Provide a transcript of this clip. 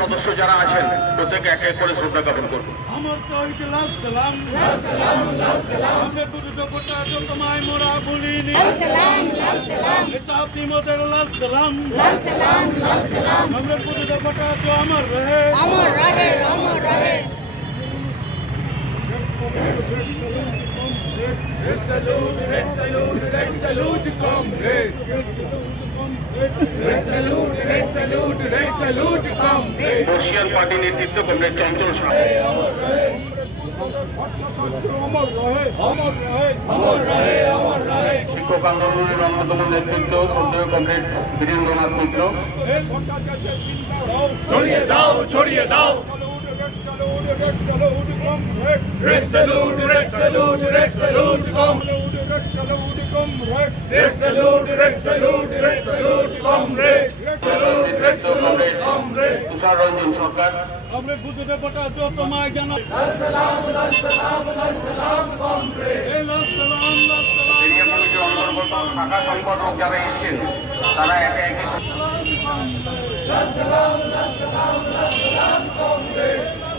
সদস্য যারা আছেন প্রত্যেকে এক এক করে শ্রদ্ধা জ্ঞাপন করবো। আমার শহীদ লাল সালাম, আমরা বুঝতে পটাটো তোমায় মোরা বলিনি, সাথী মোদের লাল সালাম, আমরা বুঝতে পটাটো আমার রহে, Red salute, red salute, red salute, comrade. Red salute, red salute, red salute, comrade. বর্ষিয়ান পার্টি নেতৃত্ব কমরেড চঞ্চল সাহা। শিক্ষক আন্দোলনের অন্যতম নেতৃত্ব শ্রদ্ধেয় কমরেড বীরেন্দ্রনাথ মিত্র। ছড়িয়ে দাও, ছড়িয়ে দাও। Red salute, red salute, red salute, comrade. Red salute, red salute, red salute, comrade. Red salute, comrade. তুষার রঞ্জন সরকার। আমরা বুঝতে পটাটো তোমায় জানা। লাল সালাম, লাল সালাম, লাল সালাম, comrade. লাল সালাম, লাল সালাম। এরিয়া কমিটির অন্তর্গত শাখা সম্পাদক যারা এসেছেন তারা একে একে লাল সালাম, লাল সালাম, লাল সালাম, comrade.